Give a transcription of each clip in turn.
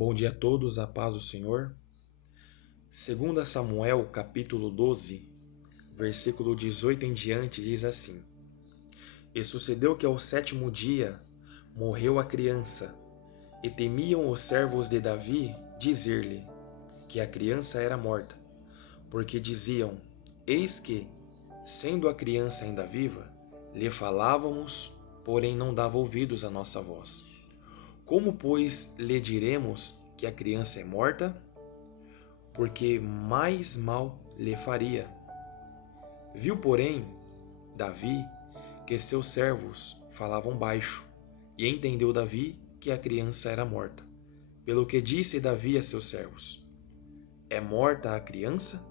Bom dia a todos, a paz do Senhor. 2 Samuel, capítulo 12, versículo 18 em diante, diz assim: E sucedeu que ao 7º dia morreu a criança, e temiam os servos de Davi dizer-lhe que a criança era morta, porque diziam: Eis que, sendo a criança ainda viva, lhe falávamos, porém não dava ouvidos à nossa voz. Como, pois, lhe diremos que a criança é morta? Porque mais mal lhe faria. Viu, porém, Davi que seus servos falavam baixo, e entendeu Davi que a criança era morta. Pelo que disse Davi a seus servos: É morta a criança?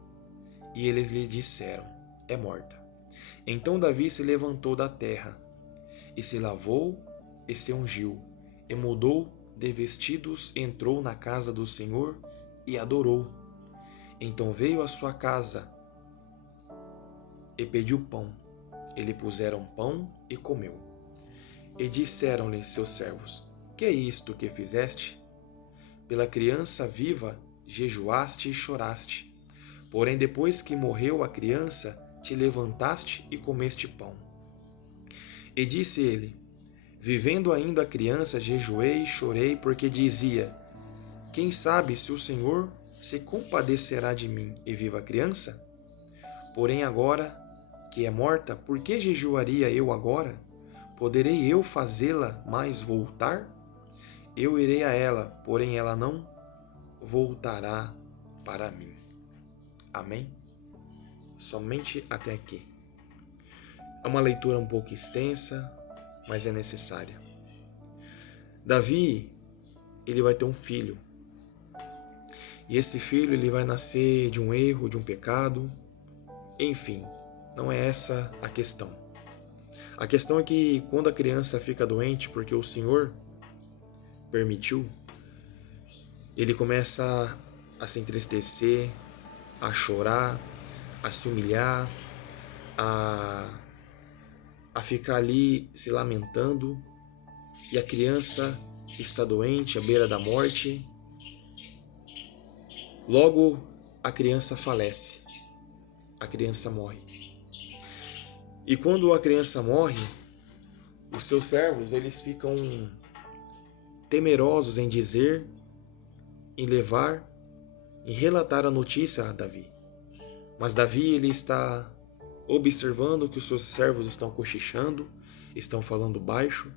E eles lhe disseram: É morta. Então Davi se levantou da terra, e se lavou, e se ungiu, e mudou de vestidos, entrou na casa do Senhor e adorou. Então veio à sua casa e pediu pão. E lhe puseram pão e comeu. E disseram-lhe seus servos: Que é isto que fizeste? Pela criança viva jejuaste e choraste. Porém, depois que morreu a criança, te levantaste e comeste pão. E disse ele: Vivendo ainda a criança, jejuei e chorei, porque dizia: Quem sabe se o Senhor se compadecerá de mim e viva a criança? Porém, agora que é morta, por que jejuaria eu agora? Poderei eu fazê-la mais voltar? Eu irei a ela, porém ela não voltará para mim. Amém? Somente até aqui. É uma leitura um pouco extensa, mas é necessária. Davi, ele vai ter um filho. E esse filho, ele vai nascer de um erro, de um pecado. Enfim, não é essa a questão. A questão é que quando a criança fica doente, porque o Senhor permitiu, ele começa a se entristecer, a chorar, a se humilhar, a ficar ali se lamentando, e a criança está doente, à beira da morte. Logo, a criança falece, a criança morre. E quando a criança morre, os seus servos, eles ficam temerosos em dizer, em levar, em relatar a notícia a Davi. Mas Davi, ele está observando que os seus servos estão cochichando, estão falando baixo,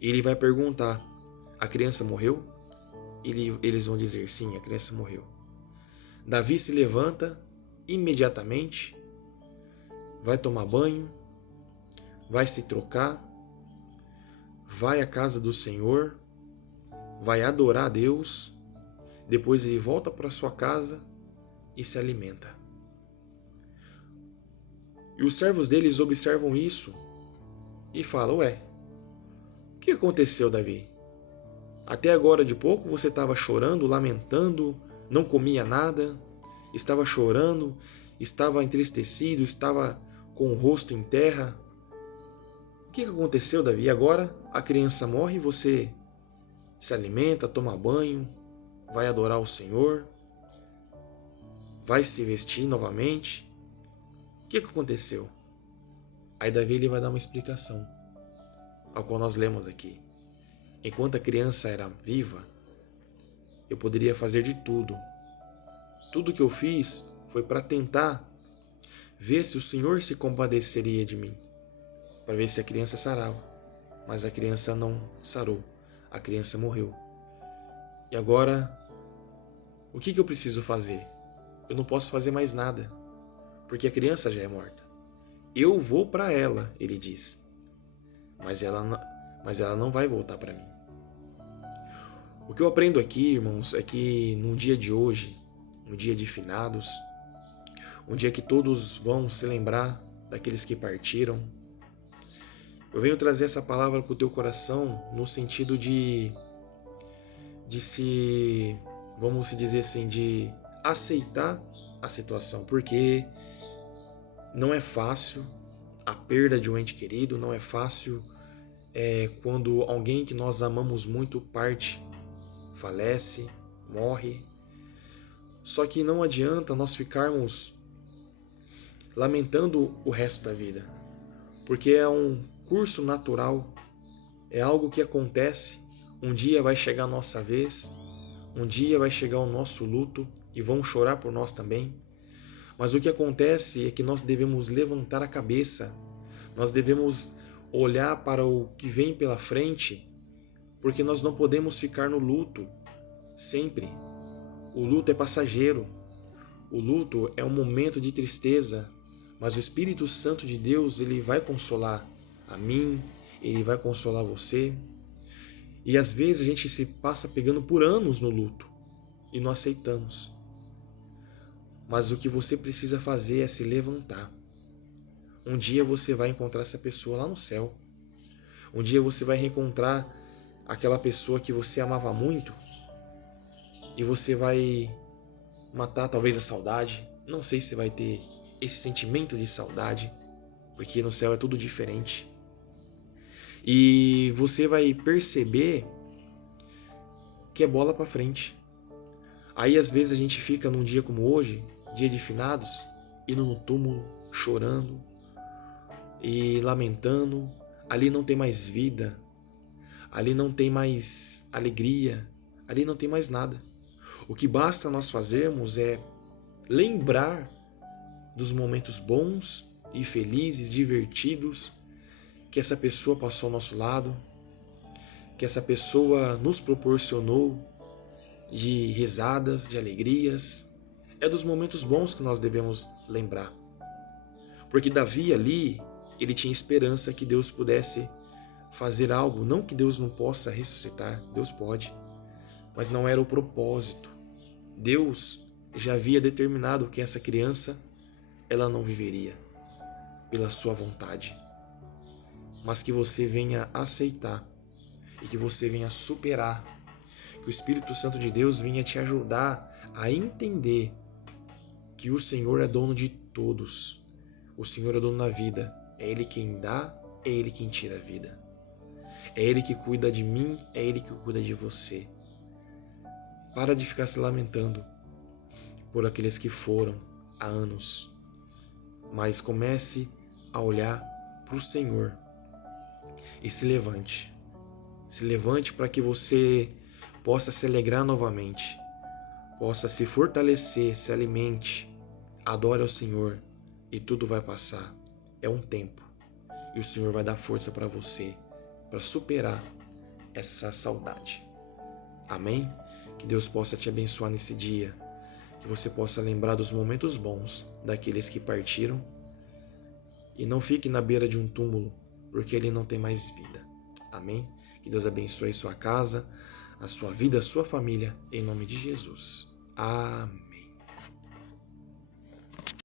e ele vai perguntar: a criança morreu? Eles vão dizer: sim, a criança morreu. Davi se levanta imediatamente, vai tomar banho, vai se trocar, vai à casa do Senhor, vai adorar a Deus, depois ele volta para sua casa e se alimenta. E os servos deles observam isso e falam: Ué, o que aconteceu, Davi? Até agora de pouco você estava chorando, lamentando, não comia nada, estava chorando, estava entristecido, estava com o rosto em terra. O que aconteceu, Davi? Agora a criança morre e você se alimenta, toma banho, vai adorar o Senhor, vai se vestir novamente. O que aconteceu? Aí Davi, ele vai dar uma explicação, ao qual nós lemos aqui. Enquanto a criança era viva, eu poderia fazer de tudo. Tudo que eu fiz foi para tentar ver se o Senhor se compadeceria de mim, para ver se a criança sarava. Mas a criança não sarou, a criança morreu. E agora, o que eu preciso fazer? Eu não posso fazer mais nada, porque a criança já é morta. Eu vou para ela, ele diz, mas ela não vai voltar para mim. O que eu aprendo aqui, irmãos, é que no dia de hoje, um dia de finados, um dia que todos vão se lembrar daqueles que partiram, eu venho trazer essa palavra para o teu coração no sentido de se, vamos dizer assim, de aceitar a situação, porque não é fácil a perda de um ente querido, não é fácil quando alguém que nós amamos muito parte, falece, morre. Só que não adianta nós ficarmos lamentando o resto da vida, porque é um curso natural, é algo que acontece. Um dia vai chegar a nossa vez, um dia vai chegar o nosso luto e vão chorar por nós também. Mas o que acontece é que nós devemos levantar a cabeça, nós devemos olhar para o que vem pela frente, porque nós não podemos ficar no luto sempre. O luto é passageiro, o luto é um momento de tristeza, mas o Espírito Santo de Deus, ele vai consolar a mim, ele vai consolar você. E às vezes a gente se passa pegando por anos no luto e não aceitamos. Mas o que você precisa fazer é se levantar. Um dia você vai encontrar essa pessoa lá no céu. Um dia você vai reencontrar aquela pessoa que você amava muito e você vai matar talvez a saudade. Não sei se vai ter esse sentimento de saudade, porque no céu é tudo diferente. E você vai perceber que é bola pra frente. Aí às vezes a gente fica num dia como hoje, dia de finados, indo no túmulo, chorando e lamentando. Ali não tem mais vida, ali não tem mais alegria, ali não tem mais nada. O que basta nós fazermos é lembrar dos momentos bons e felizes, divertidos, que essa pessoa passou ao nosso lado, que essa pessoa nos proporcionou de risadas, de alegrias. É dos momentos bons que nós devemos lembrar. Porque Davi ali, ele tinha esperança que Deus pudesse fazer algo. Não que Deus não possa ressuscitar, Deus pode, mas não era o propósito. Deus já havia determinado que essa criança, ela não viveria pela sua vontade, mas que você venha aceitar e que você venha superar, que o Espírito Santo de Deus venha te ajudar a entender que o Senhor é dono de todos. O Senhor é dono da vida. É Ele quem dá, é Ele quem tira a vida. É Ele que cuida de mim, é Ele que cuida de você. Para de ficar se lamentando por aqueles que foram há anos, mas comece a olhar para o Senhor e se levante. Se levante para que você possa se alegrar novamente, possa se fortalecer, se alimente, adore ao Senhor e tudo vai passar. É um tempo e o Senhor vai dar força para você, para superar essa saudade. Amém? Que Deus possa te abençoar nesse dia, que você possa lembrar dos momentos bons daqueles que partiram e não fique na beira de um túmulo, porque ele não tem mais vida. Amém? Que Deus abençoe sua casa, a sua vida, a sua família, em nome de Jesus. Amém.